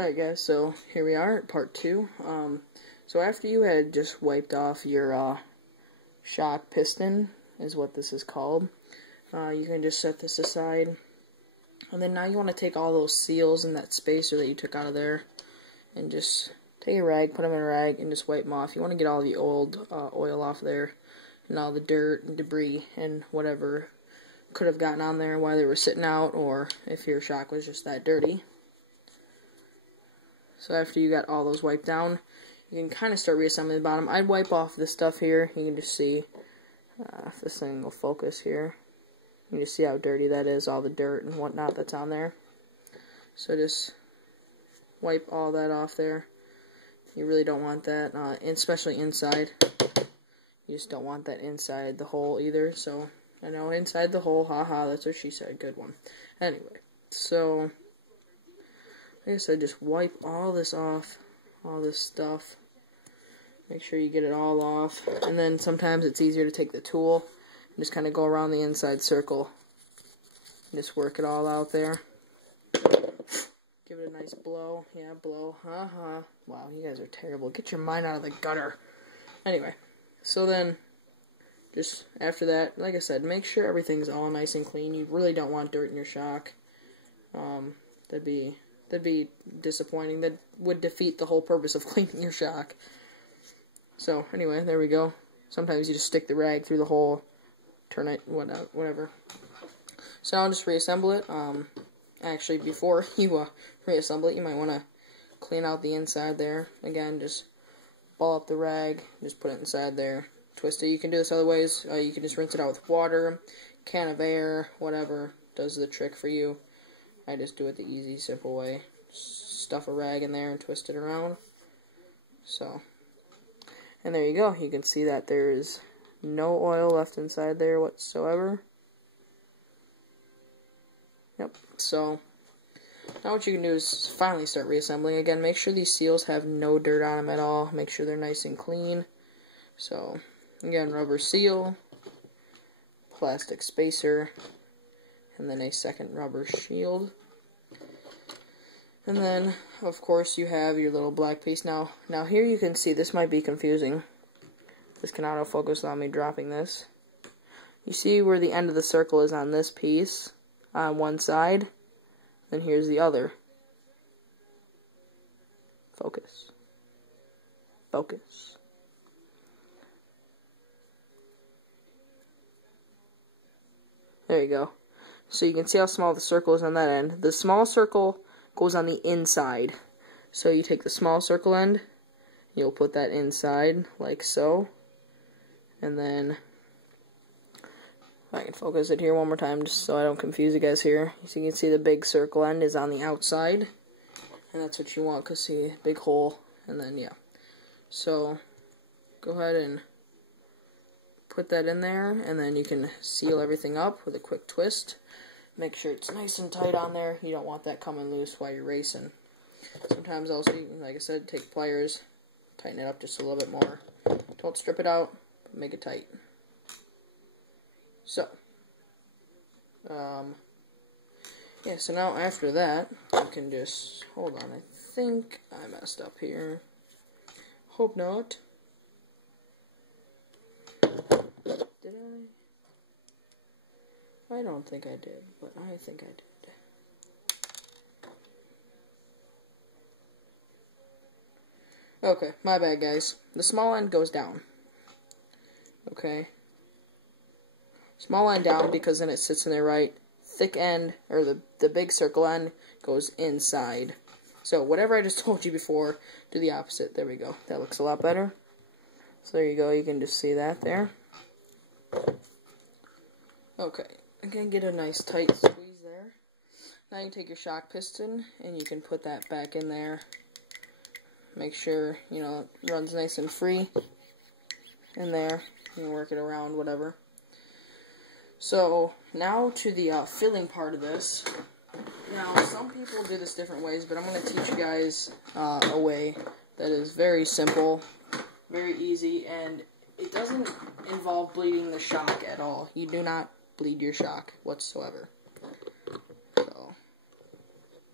Alright guys, so here we are at part 2. So after you had just wiped off your shock piston, is what this is called, you can just set this aside. And then now you want to take all those seals and that spacer that you took out of there and just take a rag, put them in a rag, and just wipe them off. You want to get all the old oil off there and all the dirt and debris and whatever could have gotten on there while they were sitting out, or if your shock was just that dirty. So after you got all those wiped down, you can kind of start reassembling the bottom. I'd wipe off this stuff here. You can just see, if this thing will focus here, you can just see how dirty that is, all the dirt and whatnot that's on there. So just wipe all that off there. You really don't want that, especially inside. You just don't want that inside the hole either. So, I know, inside the hole, haha, that's what she said, good one. Anyway, so like I said, just wipe all this off, all this stuff. Make sure you get it all off. And then sometimes it's easier to take the tool and just kind of go around the inside circle. Just work it all out there. Give it a nice blow. Yeah, blow. Haha. Wow, you guys are terrible. Get your mind out of the gutter. Anyway, so then, just after that, like I said, make sure everything's all nice and clean. You really don't want dirt in your shock. That'd be disappointing. That would defeat the whole purpose of cleaning your shock. So, anyway, there we go. Sometimes you just stick the rag through the hole, turn it, whatever. So I'll just reassemble it. Actually, before you reassemble it, you might want to clean out the inside there. Again, just ball up the rag, just put it inside there, twist it. You can do this other ways. You can just rinse it out with water, can of air, whatever does the trick for you. I just do it the easy, simple way. Stuff a rag in there and twist it around. So, and there you go. You can see that there is no oil left inside there whatsoever. Yep. So, now what you can do is finally start reassembling. Again, make sure these seals have no dirt on them at all. Make sure they're nice and clean. So, again, rubber seal, plastic spacer, and then a second rubber shield. And then, of course, you have your little black piece. Now here you can see, this might be confusing. This can autofocus on me dropping this. You see where the end of the circle is on this piece, on one side, then here's the other. Focus. Focus. There you go. So you can see how small the circle is on that end. The small circle goes on the inside. So you take the small circle end, you'll put that inside, like so. And then, I can focus it here one more time just so I don't confuse you guys here. So you can see the big circle end is on the outside. And that's what you want, because see, big hole. And then, yeah. So, go ahead and put that in there, and then you can seal everything up with a quick twist. Make sure it's nice and tight on there. You don't want that coming loose while you're racing. Sometimes also, like I said, take pliers, tighten it up just a little bit more. Don't strip it out, but make it tight. So, yeah, so now after that, you can just, hold on, I think I messed up here. Hope not. Did I? I don't think I did, but I think I did. Okay, my bad, guys. The small end goes down. Okay. Small end down, because then it sits in there right. Thick end, or the big circle end, goes inside. So, whatever I just told you before, do the opposite. There we go. That looks a lot better. So, there you go. You can just see that there. Okay. Again, get a nice tight squeeze there. Now you take your shock piston and you can put that back in there. Make sure, you know, it runs nice and free in there. You can work it around, whatever. So, now to the filling part of this. Now, some people do this different ways, but I'm going to teach you guys a way that is very simple, very easy, and it doesn't involve bleeding the shock at all. You do not bleed your shock whatsoever. So,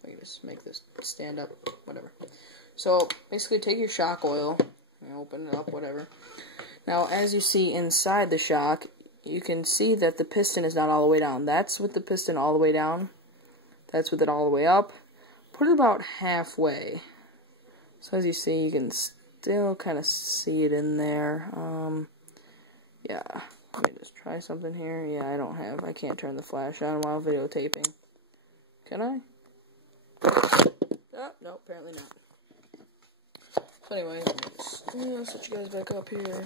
look at just make this stand up, whatever. So basically take your shock oil, open it up, whatever. Now as you see inside the shock, you can see that the piston is not all the way down. That's with the piston all the way down. That's with it all the way up. Put it about halfway. So as you see, you can still kind of see it in there. Yeah, let me just try something here. Yeah, I can't turn the flash on while videotaping. Can I? Oh, no, apparently not. So anyway, let me just switch you guys back up here.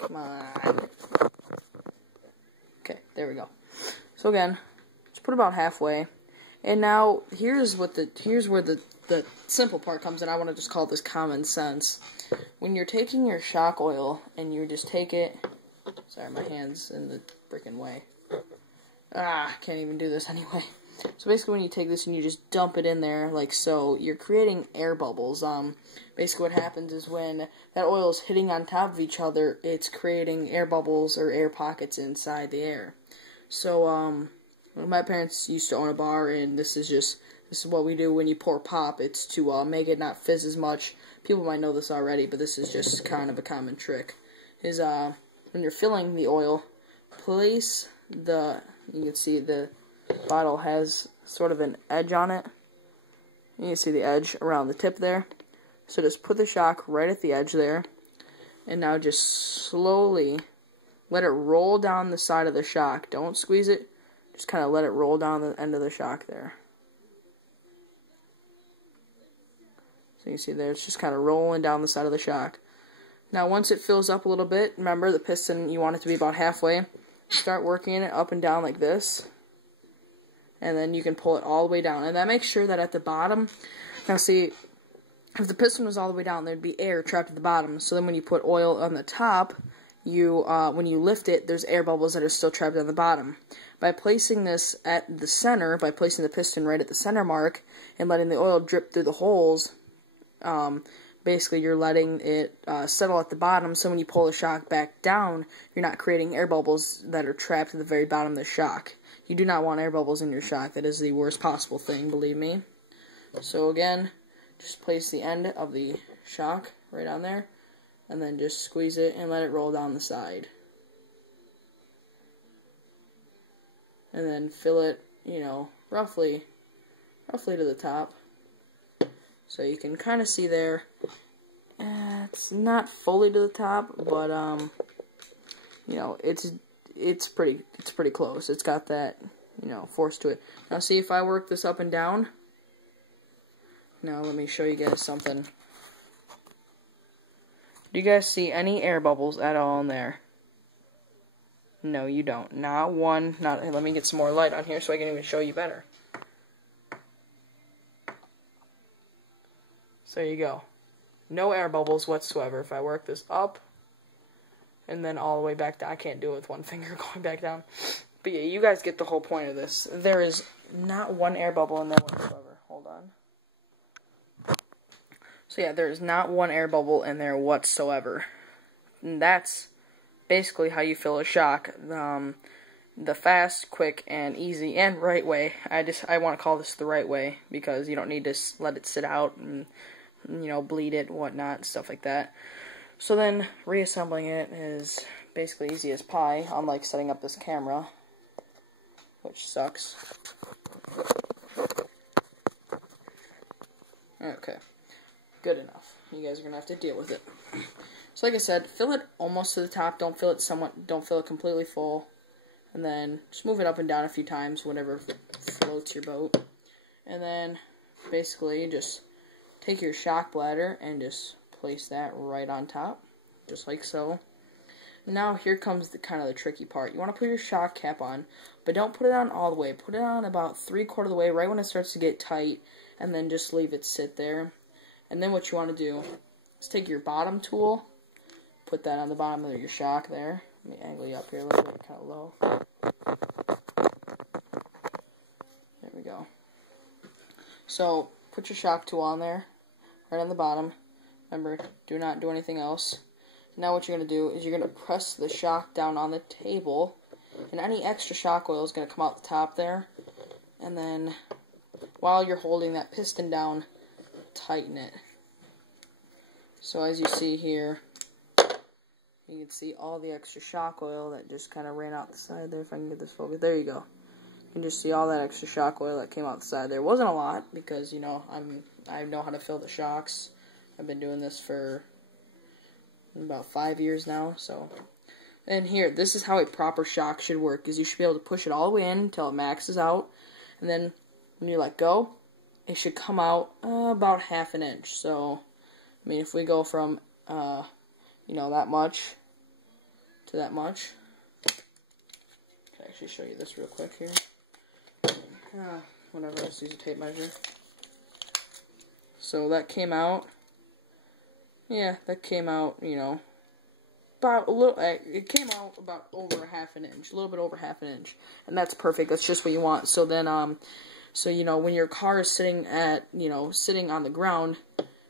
Come on. Okay, there we go. So again, just put about halfway. And now here's where the simple part comes in. I want to just call this common sense. When you're taking your shock oil and you just take it, sorry, my hand's in the freaking way. Can't even do this anyway. So basically when you take this and you just dump it in there like so, you're creating air bubbles. Basically what happens is when that oil is hitting on top of each other, it's creating air bubbles or air pockets inside the air. So my parents used to own a bar, and this is what we do when you pour pop. It's to make it not fizz as much. People might know this already, but this is just kind of a common trick. Is when you're filling the oil, place you can see the bottle has sort of an edge on it. You can see the edge around the tip there. So just put the shock right at the edge there, and now just slowly let it roll down the side of the shock. Don't squeeze it. Just kind of let it roll down the end of the shock there. So you see there, it's just kind of rolling down the side of the shock. Now once it fills up a little bit, remember the piston, you want it to be about halfway. Start working it up and down like this. And then you can pull it all the way down. And that makes sure that at the bottom, now see, if the piston was all the way down, there'd be air trapped at the bottom. So then when you put oil on the top, when you lift it, there's air bubbles that are still trapped on the bottom. By placing this at the center, by placing the piston right at the center mark, and letting the oil drip through the holes, basically you're letting it settle at the bottom, so when you pull the shock back down, you're not creating air bubbles that are trapped at the very bottom of the shock. You do not want air bubbles in your shock. That is the worst possible thing, believe me. So again, just place the end of the shock right on there, and then just squeeze it and let it roll down the side. And then fill it, roughly to the top. So you can kind of see there, it's not fully to the top, but it's pretty close. It's got that, force to it. Now see if I work this up and down. Now let me show you guys something. Do you guys see any air bubbles at all in there? No, you don't. Not one. Let me get some more light on here so I can even show you better. So there you go. No air bubbles whatsoever. If I work this up and then all the way back down, I can't do it with one finger going back down. But yeah, you guys get the whole point of this. There is not one air bubble in there whatsoever. Hold on. So yeah, there is not one air bubble in there whatsoever. And that's basically how you fill a shock. The fast, quick, and easy, and right way. I want to call this the right way, because you don't need to let it sit out and, bleed it, whatnot, stuff like that. So then, reassembling it is basically easy as pie, unlike setting up this camera, which sucks. Okay, good enough. You guys are going to have to deal with it. So like I said, fill it almost to the top. Don't fill it completely full. And then just move it up and down a few times, whatever floats your boat. And then basically just take your shock bladder and just place that right on top, just like so. Now here comes kind of the tricky part. You want to put your shock cap on, but don't put it on all the way. Put it on about 3/4 of the way, right when it starts to get tight, and then just leave it sit there. And then what you want to do is take your bottom tool, put that on the bottom of your shock there. Let me angle you up here a little bit, kind of low. There we go. So, put your shock tool on there, right on the bottom. Remember, do not do anything else. Now what you're going to do is you're going to press the shock down on the table, and any extra shock oil is going to come out the top there. and then while you're holding that piston down, tighten it. So as you see here, you can see all the extra shock oil that just kind of ran out the side there. If I can get this focused, there you go. You can just see all that extra shock oil that came out the side there. It wasn't a lot because, you know, I know how to fill the shocks. I've been doing this for about 5 years now. So, and here, this is how a proper shock should work: is you should be able to push it all the way in until it maxes out, and then when you let go, it should come out about ½ inch. So, I mean, if we go from you know, that much to that much. I'll actually show you this real quick here. Whatever, let's use a tape measure. So that came out. Yeah, that came out, you know, about a little. It came out about over ½ inch, a little bit over ½ inch, and that's perfect. That's just what you want. So then, so you know, when your car is sitting at, you know, sitting on the ground,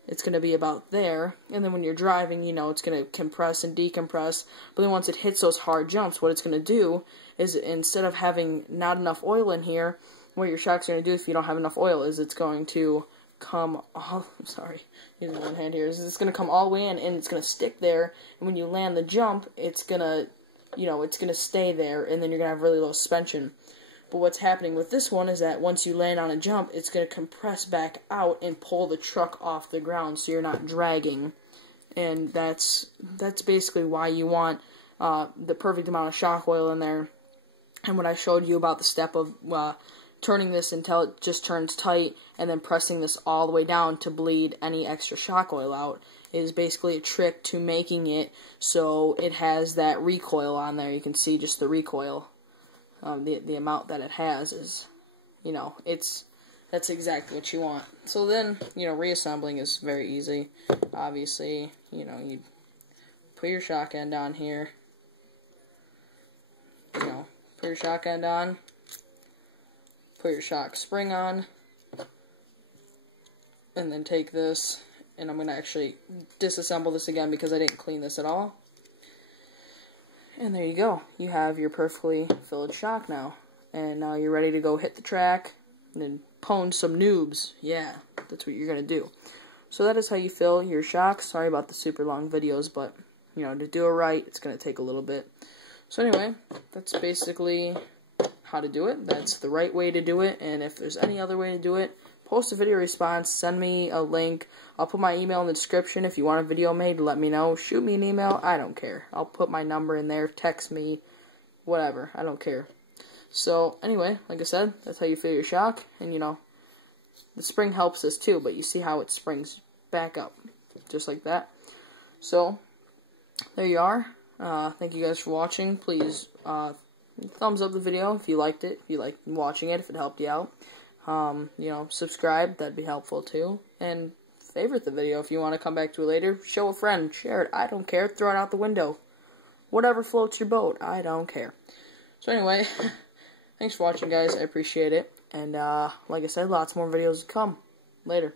it's going to be about there, and then when you're driving, you know, it's going to compress and decompress, but then once it hits those hard jumps, what it's going to do is, instead of having not enough oil in here, what your shock's going to do if you don't have enough oil is it's going to come all, I'm sorry, using one hand here, is it's going to come all the way in, and it's going to stick there, and when you land the jump, it's going to, you know, it's going to stay there, and then you're going to have really low suspension. But what's happening with this one is that once you land on a jump, it's going to compress back out and pull the truck off the ground, so you're not dragging. And that's basically why you want the perfect amount of shock oil in there. And when I showed you about the step of turning this until it just turns tight, and then pressing this all the way down to bleed any extra shock oil out, is basically a trick to making it so it has that recoil on there. You can see just the recoil. The amount that it has is, you know, that's exactly what you want. So then, you know, reassembling is very easy. Obviously, you know, you put your shock end on here, you know, put your shock end on, put your shock spring on, and then take this, and I'm going to actually disassemble this again because I didn't clean this at all. And there you go. You have your perfectly filled shock now. And now you're ready to go hit the track and then pwn some noobs. Yeah, that's what you're going to do. So that is how you fill your shocks. Sorry about the super long videos, but, you know, to do it right, it's going to take a little bit. So anyway, that's basically how to do it. That's the right way to do it. And if there's any other way to do it, post a video response, send me a link. I'll put my email in the description. If you want a video made, let me know. Shoot me an email. I don't care. I'll put my number in there. Text me. Whatever. I don't care. So, anyway, like I said, that's how you fill your shock. And, you know, the spring helps us too, but you see how it springs back up. Just like that. So, there you are. Thank you guys for watching. Please, thumbs up the video if you liked it. If you liked watching it, if it helped you out. You know, subscribe, that'd be helpful too, and favorite the video if you want to come back to it later. Show a friend, share it, I don't care, throw it out the window, whatever floats your boat, I don't care. So anyway, thanks for watching guys, I appreciate it, and like I said, lots more videos to come. Later.